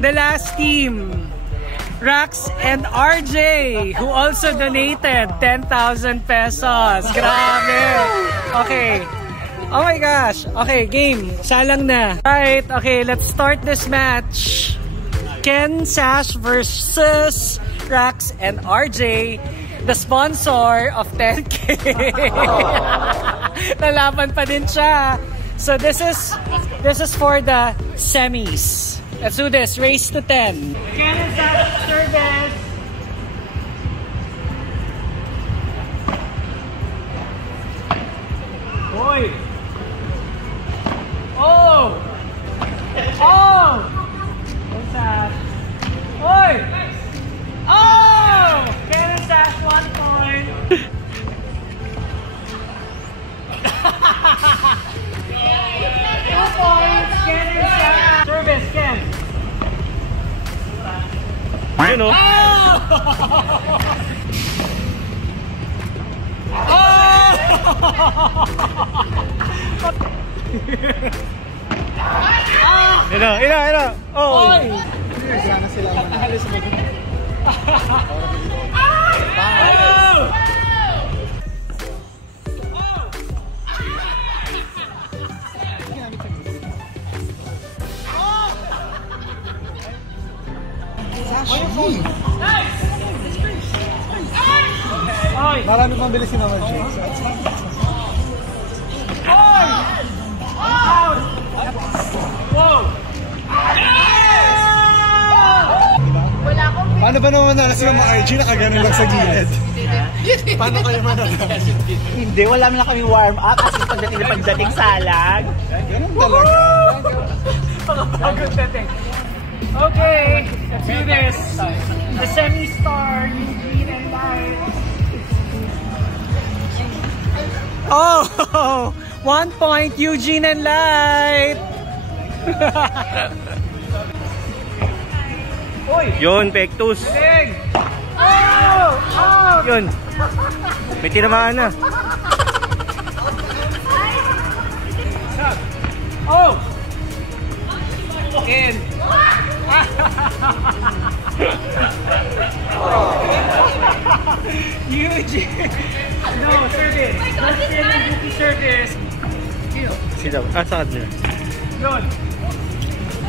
the last team, Rax and RJ, who also donated 10,000 pesos. Grabe! Okay. Oh my gosh. Okay, game. Salang na. Right, okay, let's start this match. Ken Sash versus Rax and RJ, the sponsor of 10K. Nalaban pa din siya. So this is for the semis. Let's do this. Race to 10. Ken and Sash service. Boy. Oh! Oh! What's that? Oi! Oh! Ken and Sash 1 point. 2 points. Ken and Sash. Service, Ken. You know. Oh! Ina. Oh. Oy! Sana sila manalo sa mga. Marami pang bilis si Mama James. Paano ba naman na si Mama RG nakaganon lang sa gilid? Paano kayo manalo? Hindi, wala na kami warm up kasi pagdating salag. Ganun talaga. Pagkabagod natin. Okay, let's do this. The semi-star, Eugene and Light. Oh! 1 point, Eugene and Light. Yun, Pectus. Oh! Out! Yun. May tinamaan na. Oh! In. Eugene. No, service. Let's get a service. Sila. Saan nila? Yun.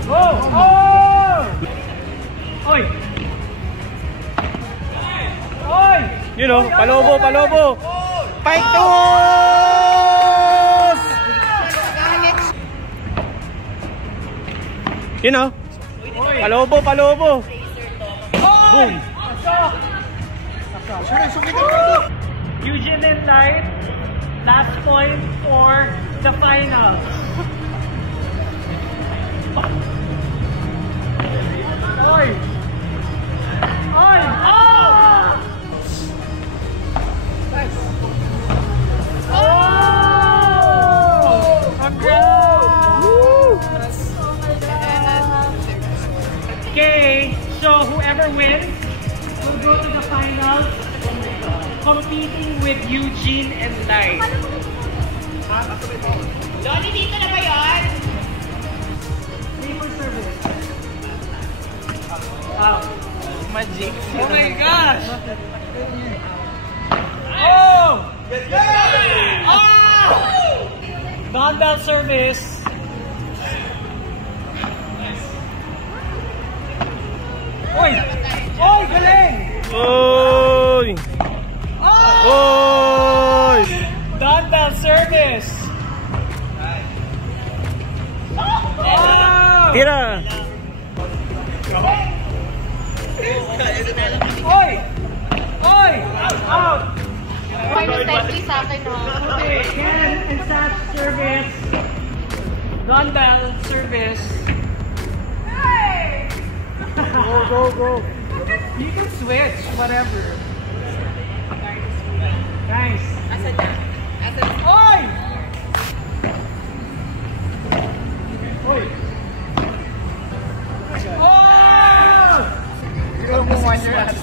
Oh! Oh! Oy! Oy! You know, palobo. Pectus! You know, palobo. Boom. Eugene and Light, last point for the finals. Oy! Oy! Oh! Nice. Oh! Congrats! Okay, so whoever wins will go to the finals, competing with Eugene and Light. Loni, dito na ba yun? Paper service. Magic. Oh my gosh! Oh! Oh! Non-bell service. Oy! Oy! Galing! Oy! Oy! Non-bell service. Oh! Tira! Oy! Oy! Out! Minus 10 sa akin, no? Okay, Ken and Sash service. Non-bell service. Hey! Go. You can switch, whatever. Nice. Asan na? Oy! Oy! Oh! Ikaw mo 1 year at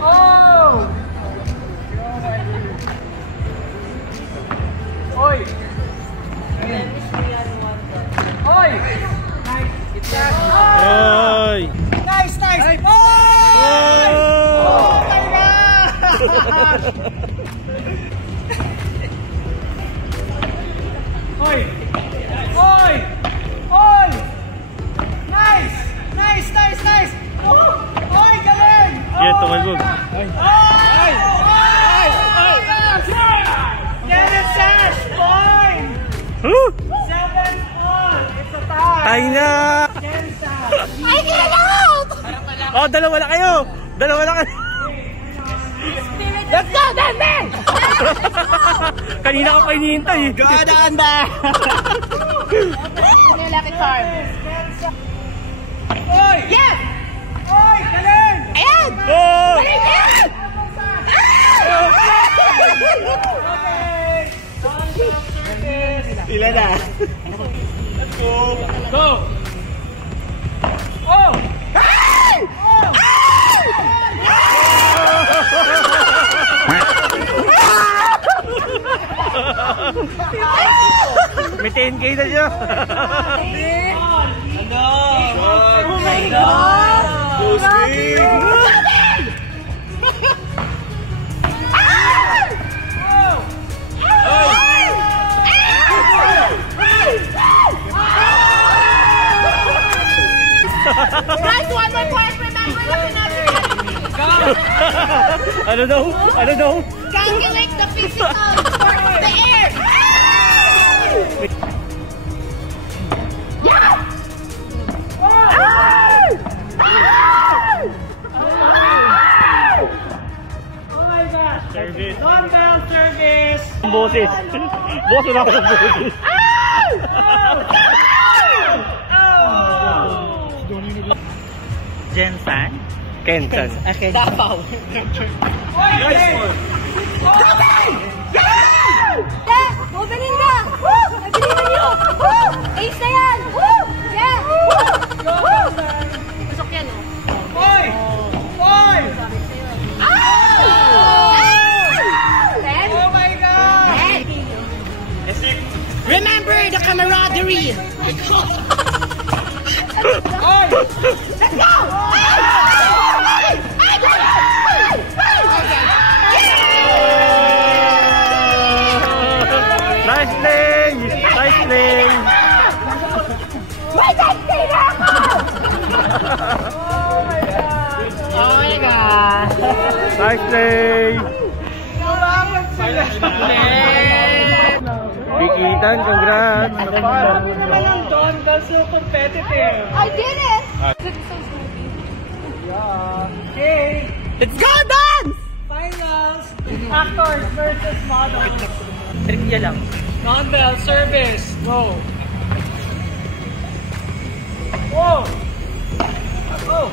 Oh! Oy! Oy! Nice. Oy! Oy! Oy! Oy! Nice! Nice, nice, nice! Oy, galing! Yan, tumalbog. Oy! Oy! Oy! Oy! Kenneth Sash! Point! 7-all! It's a tie! Tayo na! Kenneth Sash! I get out! Oh, dalawa na kayo! Dalawa na kayo! Let's go, Denver! Kanina ka pa hinihintay. Gadaan ba? Lucky charm. Oy! Yes! Oy! Galing! Ayan! Oh! Galing yan! Pila na. Go! Oh! May 10K na siya. Oh my God! Go speed! Guys, one more point. Remember the penalty. Ano daw? Ano daw? Calculate the physical for the air. Yeah! Oh my gosh! Service. Dumbbell service! Boses. Boss na ako sa boses. Jensan? Kensan. Okay. Dapaw. Yeah! Opening ka! Woo! I believe in you! Woo! Ace na yan! Woo! Yeah! Woo! Pasok yan, oh. Oy! Oy! Ten? Oh my God! Ten? Remember the camaraderie! Oy! Let's go! Nice playing! Nice playing! May taxi na ako! Oh my God! Nice playing! Lumapag sila! Bikitan, congrats! Parang yun naman ang Don, that's so competitive. I did it! Okay, Let's go, dance! finals. Actors versus models. Trivia lang. Dumbbell service. Go. Whoa! Oh! Oh!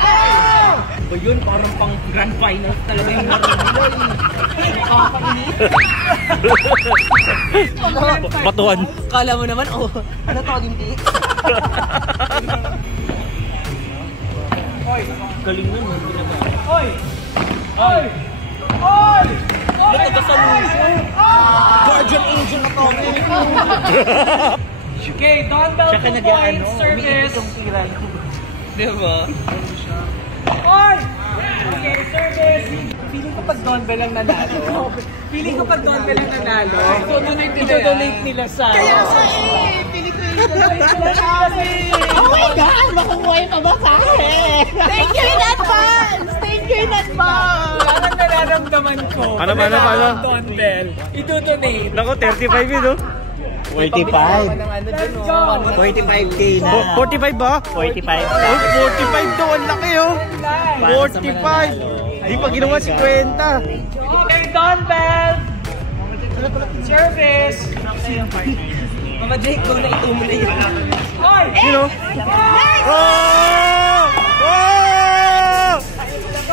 Oh! O yun, parang pang grand final talaga yung Batuan. Kala mo naman, oh, ano to, hindi? Oy! Galing nun, hindi na ba? Oy! Oy! Oy! Oy! Ito sa luso. Guardian angel na to. Okay, dumbbell Tsaka 2 point service. Diba? Oy! Okay, service. Feeling ko pag dumbbell ang nanalo. Feeling ko pag dumbbell ang nanalo. Ito-donate nila sa... Kaya sa Oh my God! Makukuha yung kabasahe! Thank you in advance! Thank you in advance! Parang nararamdaman ko. Paano? Dumbbell. Ito-donate. Naku, 35 yun, no? 45. Let's go! 45K na. 45 ba? 45. Oh, 45 to, ang laki, oh! 45! Di pa ginawa 50. Okay, dumbbell. Service. Mama Jake, ko na ito mo na yun. Oy! Sino? Oh! Oh!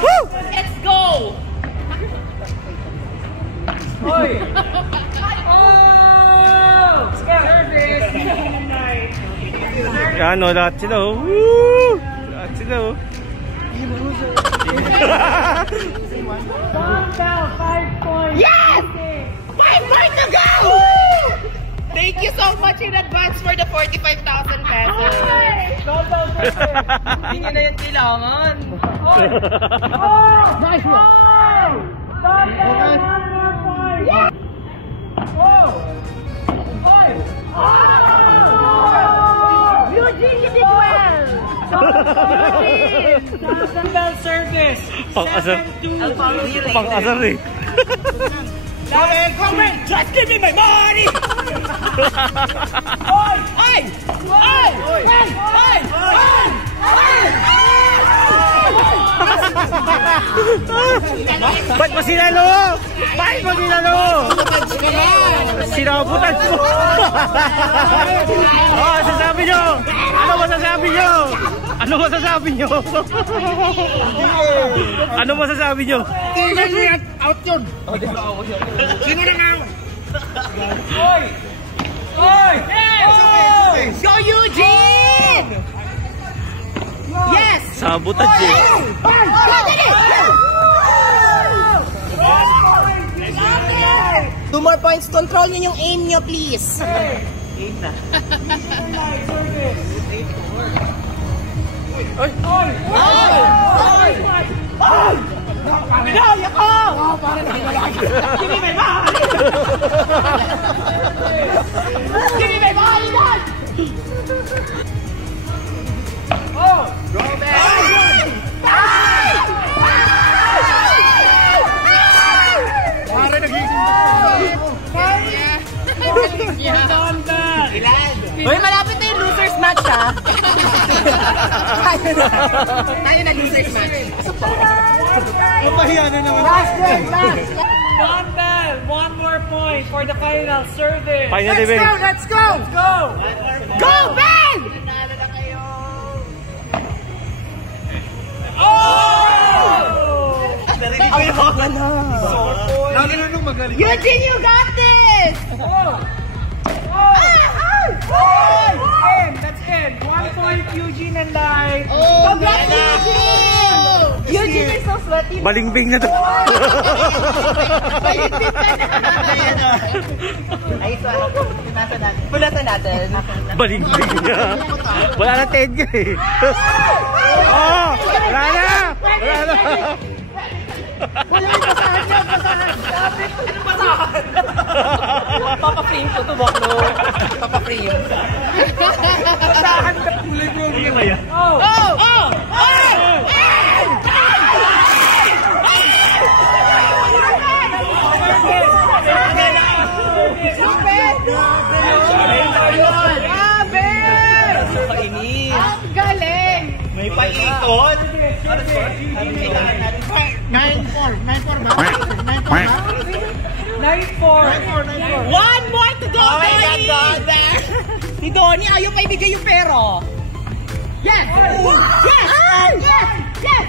Woo! Let's go! Oy! Oh! Service. Yan, oh, lahat sila, oh. Woo! Lahat sila, oh. Dumbbell 5 points. Yes! 5 points to go! Thank you so much in advance for the 45,000 pesos. Dumbbell Hindi nyo na yung kailangan. Nice one! Eugene, you did well! Bell service. Pang-asar. 7-2. Pang-asar eh. Just give me my money! Oy! Oy! Oy! Oy! Oy! Ba't mo sinalo? Bakit mo sinalo? Sinabutan mo. Oh, sasabi nyo. Ano masasabi nyo? Ano masasabi nyo? Ano masasabi nyo? Out yun! Sino na nga? Oy! Oy! Go Eugene! Yes! Sabutan eh. Two more points. Control nyo yung aim nyo, please. Kaya ko! Give me my money! Give me my money, God! Pare, nagiging Uy, malapit na yung losers match, ha? Tayo na losers match. Mapahiya na naman. Don Bell, one more point for the final service. Final event. Let's go! Go! Go, Ben! Narinig ko yung lalo na nung magaling. Eugene, you got this! That's in. 1 point Eugene and Light. Congrats, Eugene! Eugene is so sweaty. Balingbing na to. Balingbing ka na. Ay, so ano? Pulatan natin. Balingbing niya. Wala na 10 ka eh. Oh! Wala na! Wala na! Papa-frame ko to, Boklo. Papa-frame. Kulay ko yung mga yan. Ang galing! May paikot. 9-4. One more to go, Donnie! Si Donnie, ayaw pa ibigay yung pero. Yes! Yes! Yes! Yes!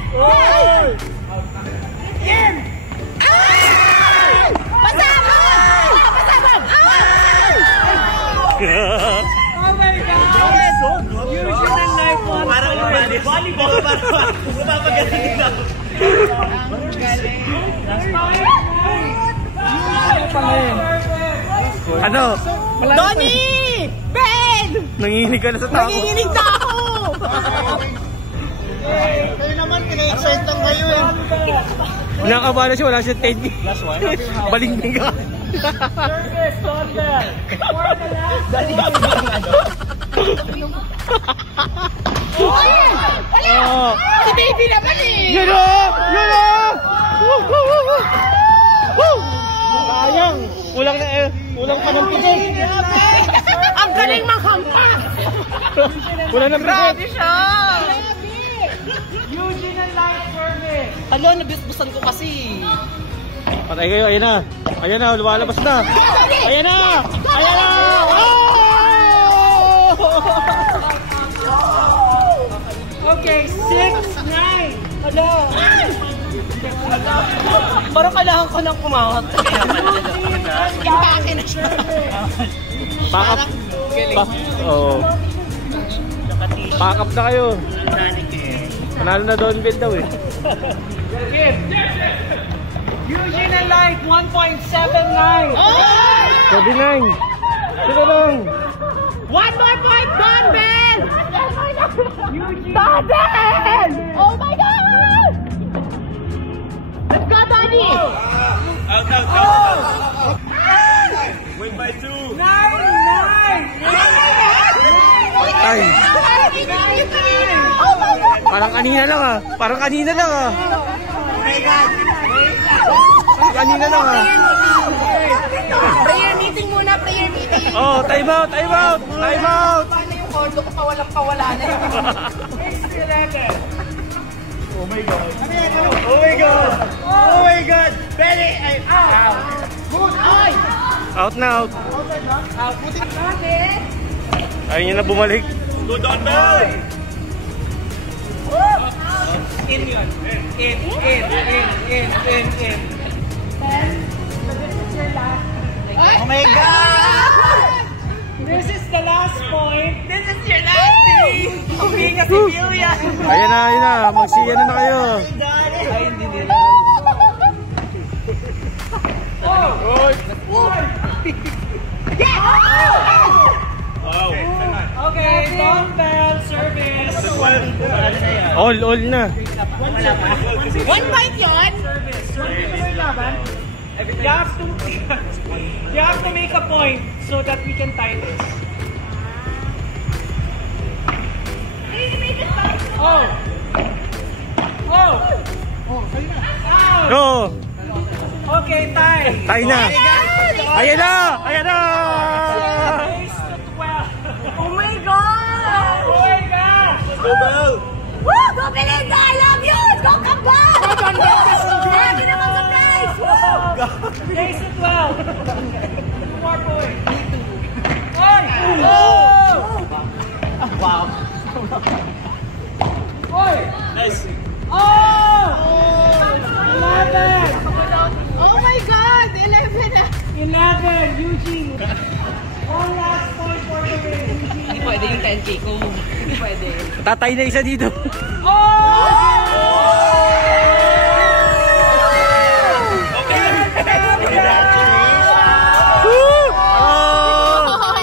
Yes! Pasabog! Pasabog! Oh my God! Eugene and Light, 1 point. Volleyball. Parang bumapagaling na. Ano? Donnie! Ben! Nangihinig ka na sa tao. Nanginginig na ako! Kayo naman, pina-excite lang kayo eh. Nakakabala siya, wala siya 10. Balingbing ka. Service, Don Bell. For the last Dali ka ba ang ano? Oh. Si baby naman eh! Yun o! Yun o! Sayang! Kulang na eh. Kulang pa ng pitik. Ang galing manghampas! Kulang ng pitik. Grabe siya! Eugene and Light service. Alo, nabisbusan ko kasi. Patay kayo, ayan na. Ayan na, lumalabas na. Ayan na! Ayan na! Okay, 6-9. Hello. Parang kailangan ko nang kumawat. Impake na siya. Pack up. Oo. Pack up na kayo. Panalo na Don Bell daw eh. Eugene and Light, 1.79. 79. Sige lang. One more point, Don Bell! Stop it! Oh my God! Let's go, Donnie! Out. Win by 2. 9! Ay. Oh my God! Parang kanina lang ah. Kanina lang ah. Prayer meeting muna, prayer meeting. Oh, time out. Paano yung kondo ko pawalang-pawala na yun? Oh my God! Benny! Out na. Ayaw niya na bumalik. Good on, Bell! In yun. In. Oh my God! This is the last point. This is your last day! Being a civilian! Ayan na. Magsiya na kayo. Ay, hindi nila. Okay, dumbbell service. All na. One bite yun? You have to make a point so that we can tie this. Oh! Go. Okay, tie. Tayo na. Ayan na. Race to 12. Oh my God! Oh my gosh! Go, Bell. Woo! Go Belinda! I love you! Go Kamba! Lagi naman surprise! Woo! Race to 12. 2 more points. Oy! Oh! Wow. Oy! Nice. Oh! 11! Oh my God! 11! 11, Eugene. One last point for the win, Eugene. Hindi pwede yung 10K ko. Hindi pwede. Tatay na isa dito.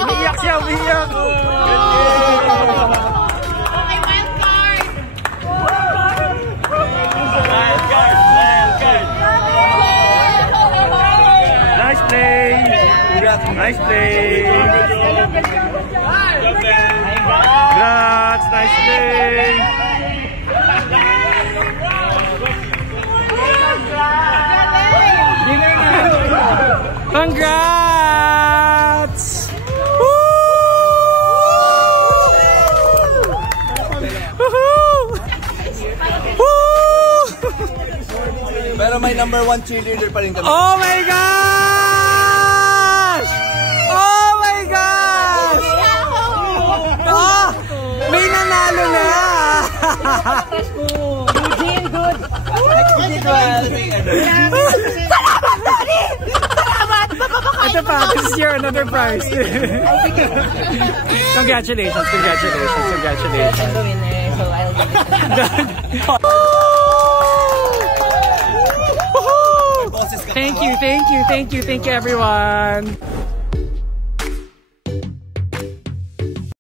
Umiyak siya. Okay, wild card! Nice play. Congrats, nice play. Congrats! Pero may number 1 cheerleader pa rin kami. Oh my gosh! Oh my gosh! Oh, may nanalo na! Eugene, good! Salamat, Tony! Salamat! Ito pa, this is your another prize. Congratulations. I'm the winner, so I'll give it to Thank you everyone.